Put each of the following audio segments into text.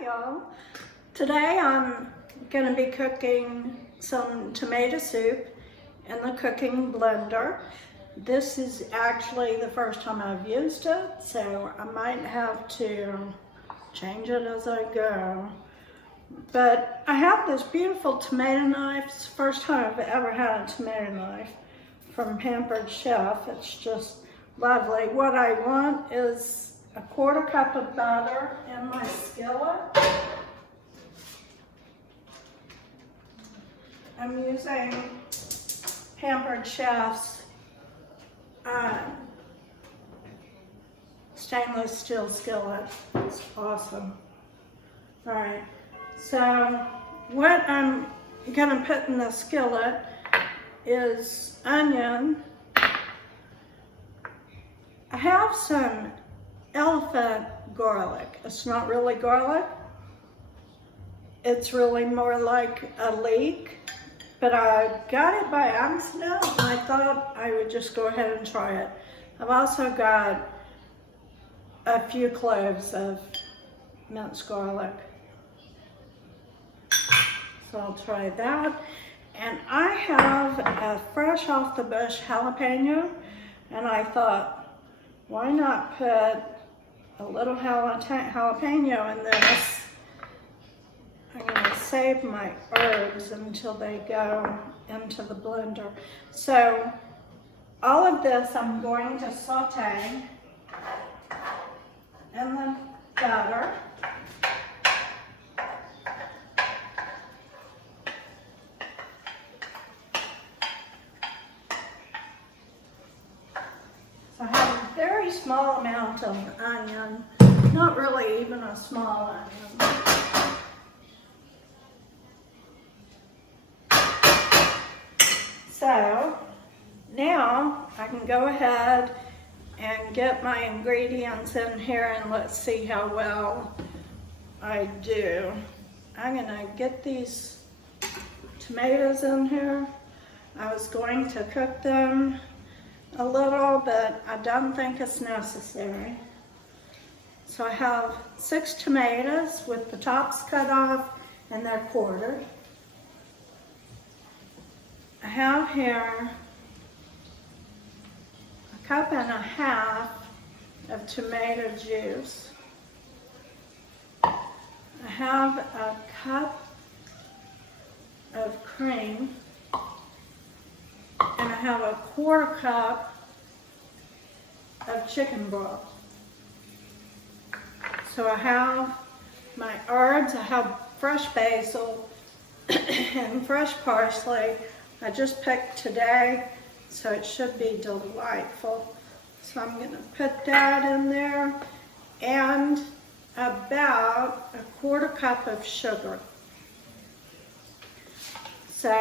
Hi y'all. Today I'm going to be cooking some tomato soup in the cooking blender. This is actually the first time I've used it, so I might have to change it as I go. But I have this beautiful tomato knife. It's the first time I've ever had a tomato knife from Pampered Chef. It's just lovely. What I want is a 1/4 cup of butter in my skillet. I'm using Pampered Chef's stainless steel skillet. It's awesome. All right, so what I'm gonna put in the skillet is onion. I have some elephant garlic. It's not really garlic. It's really more like a leek, but I got it by accident and I thought I would just go ahead and try it. I've also got a few cloves of minced garlic. So I'll try that. And I have a fresh off the bush jalapeno, and I thought, why not put a little jalapeno in this? I'm going to save my herbs until they go into the blender. So all of this I'm going to saute in the butter. So I have a very small amount of onion, not really even a small onion. So now I can go ahead and get my ingredients in here and let's see how well I do. I'm gonna get these tomatoes in here. I was going to cook them a little, but I don't think it's necessary. So I have 6 tomatoes with the tops cut off and they're quartered. I have here 1.5 cups of tomato juice. I have a cup of cream, and I have a 1/4 cup of chicken broth. So I have my herbs. I have fresh basil and fresh parsley. I just picked today, so it should be delightful. So I'm going to put that in there, and about a 1/4 cup of sugar. So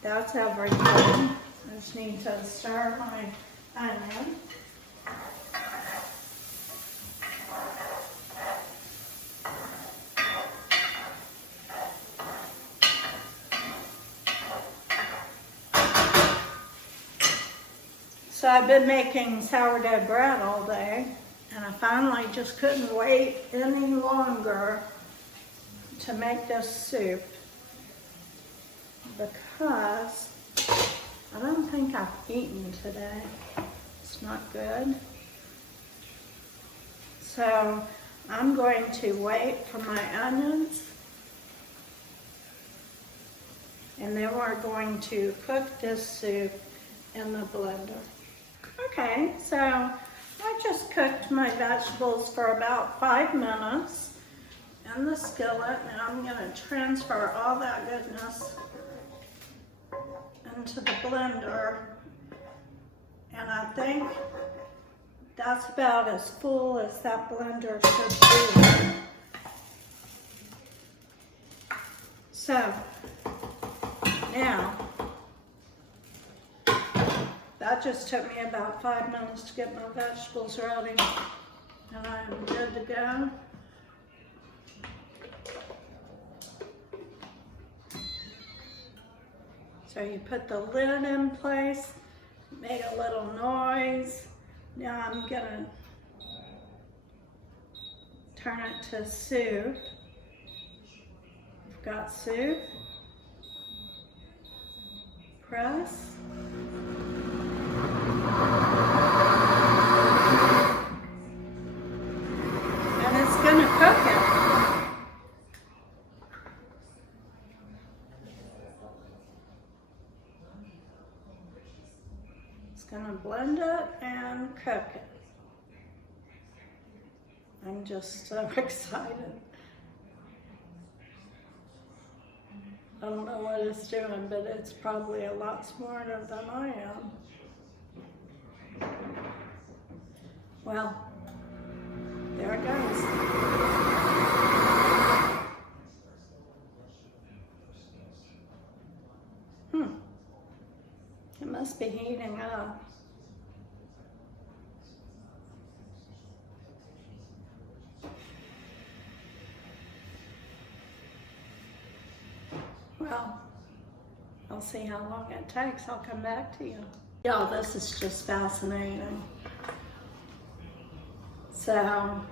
that's everything. I just need to stir my onion. So I've been making sourdough bread all day, and I finally just couldn't wait any longer to make this soup because I don't think I've eaten today. It's not good. So I'm going to wait for my onions, and then we're going to cook this soup in the blender. Okay, so I just cooked my vegetables for about 5 minutes in the skillet, and I'm going to transfer all that goodness into the blender, and I think that's about as full as that blender should be. So now, that just took me about 5 minutes to get my vegetables ready, and I'm good to go. So you put the lid in place, made a little noise. Now I'm gonna turn it to soup. We've got soup, press, and it's going to cook it. It's going to blend it and cook it. I'm just so excited. I don't know what it's doing, but it's probably a lot smarter than I am. Well, there it goes. It must be heating up. Well, I'll see how long it takes. I'll come back to you. Yeah, this is just fascinating. So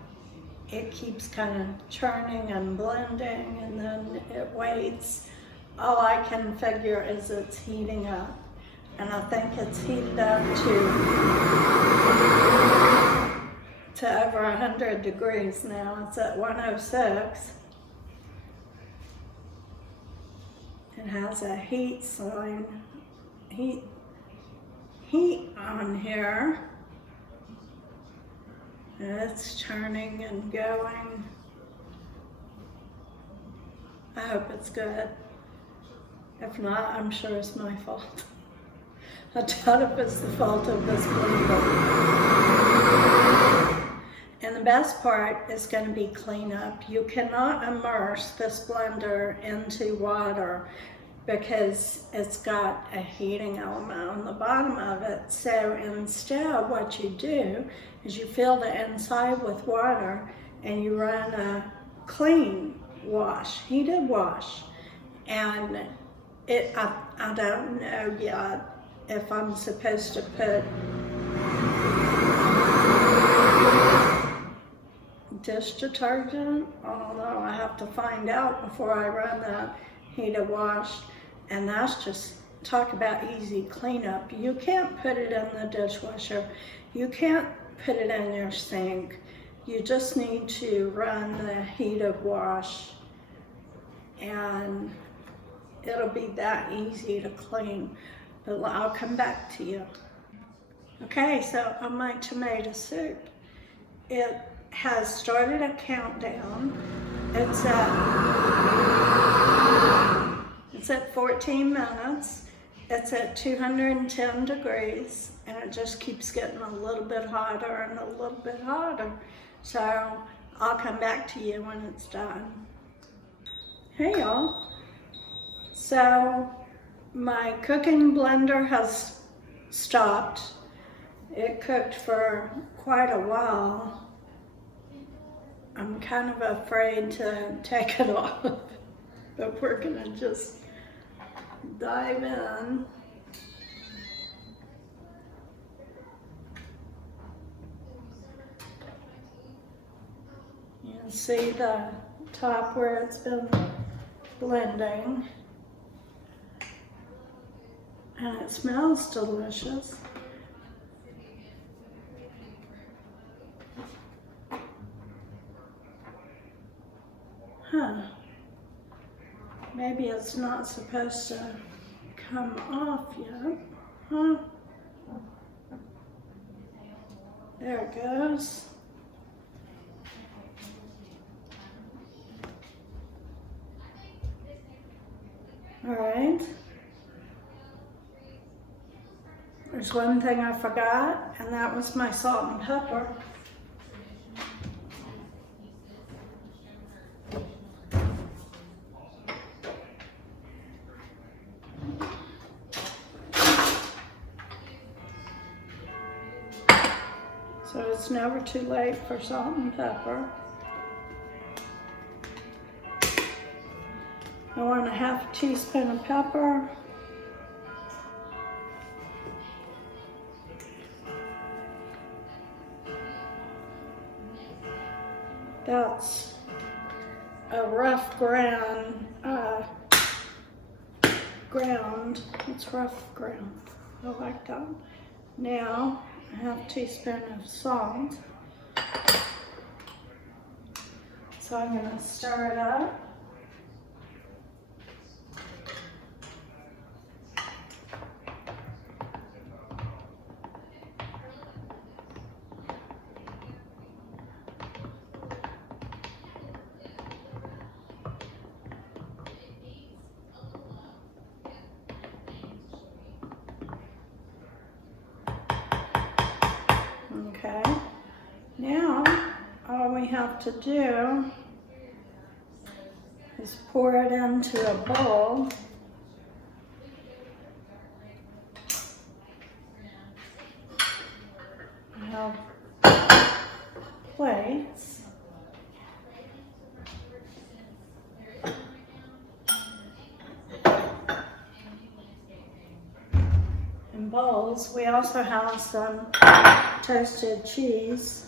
it keeps kind of churning and blending, and then it waits. All I can figure is it's heating up. And I think it's heated up to over 100 degrees now. It's at 106. It has a heat sign, heat on here. And it's turning and going. I hope it's good. If not, I'm sure it's my fault. I doubt if it's the fault of this blender. And the best part is going to be cleanup. You cannot immerse this blender into water because it's got a heating element on the bottom of it. So instead, what you do is you fill the inside with water and you run a clean wash, heated wash. And I don't know yet if I'm supposed to put dish detergent. I don't know, I have to find out before I run that heated wash. And that's just, talk about easy cleanup. You can't put it in the dishwasher. You can't put it in your sink. You just need to run the heated wash and it'll be that easy to clean. But I'll come back to you. Okay, so on my tomato soup, it has started a countdown. It's at 14 minutes. It's at 210 degrees, and it just keeps getting a little bit hotter and a little bit hotter. So I'll come back to you when it's done. Hey y'all. So my cooking blender has stopped. It cooked for quite a while. I'm kind of afraid to take it off, but we're gonna just dive in. You can see the top where it's been blending. And it smells delicious. Huh. Maybe it's not supposed to come off yet. Huh? There it goes. All right. There's one thing I forgot, and that was my salt and pepper. So it's never too late for salt and pepper. I want a half teaspoon of pepper. That's a rough ground. It's rough ground. I like that. Now I have a teaspoon of salt. So I'm going to stir it up. Okay, now all we have to do is pour it into a bowl. I have plates. And bowls. We also have some toasted cheese.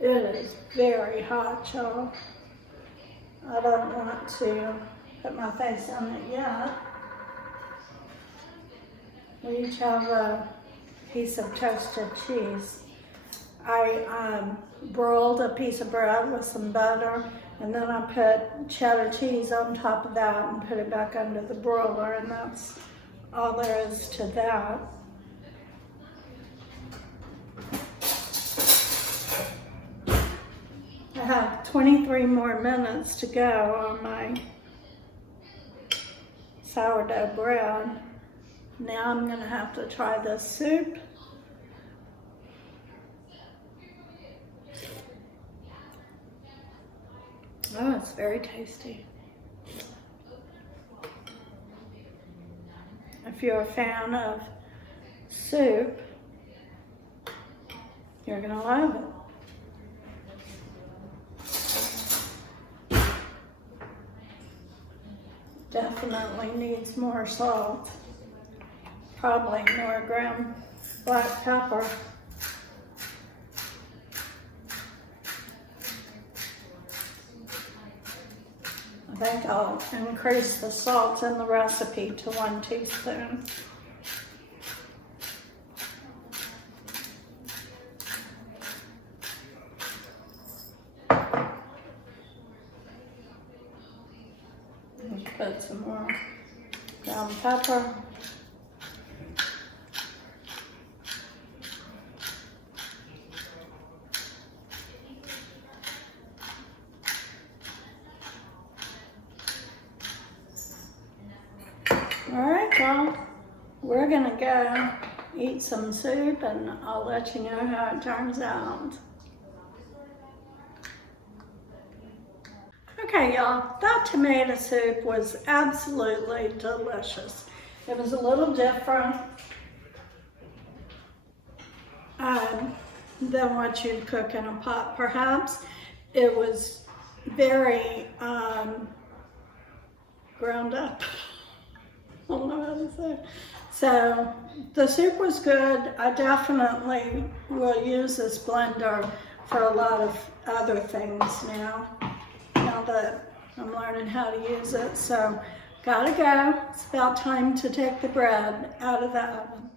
It is very hot, y'all. I don't want to put my face on it yet. We each have a piece of toasted cheese. I broiled a piece of bread with some butter, and then I put cheddar cheese on top of that and put it back under the broiler, and that's all there is to that. I have 23 more minutes to go on my sourdough bread. Now I'm going to have to try this soup. Oh, it's very tasty. If you're a fan of soup, you're going to love it. Definitely needs more salt. Probably more ground black pepper. I think I'll increase the salt in the recipe to 1 teaspoon. Let's put some more ground pepper. All right, y'all, we're gonna go eat some soup and I'll let you know how it turns out. Okay, y'all, that tomato soup was absolutely delicious. It was a little different than what you'd cook in a pot, perhaps. It was very ground up. I don't know how to say. So the soup was good. I definitely will use this blender for a lot of other things now that I'm learning how to use it. So gotta go. It's about time to take the bread out of the oven.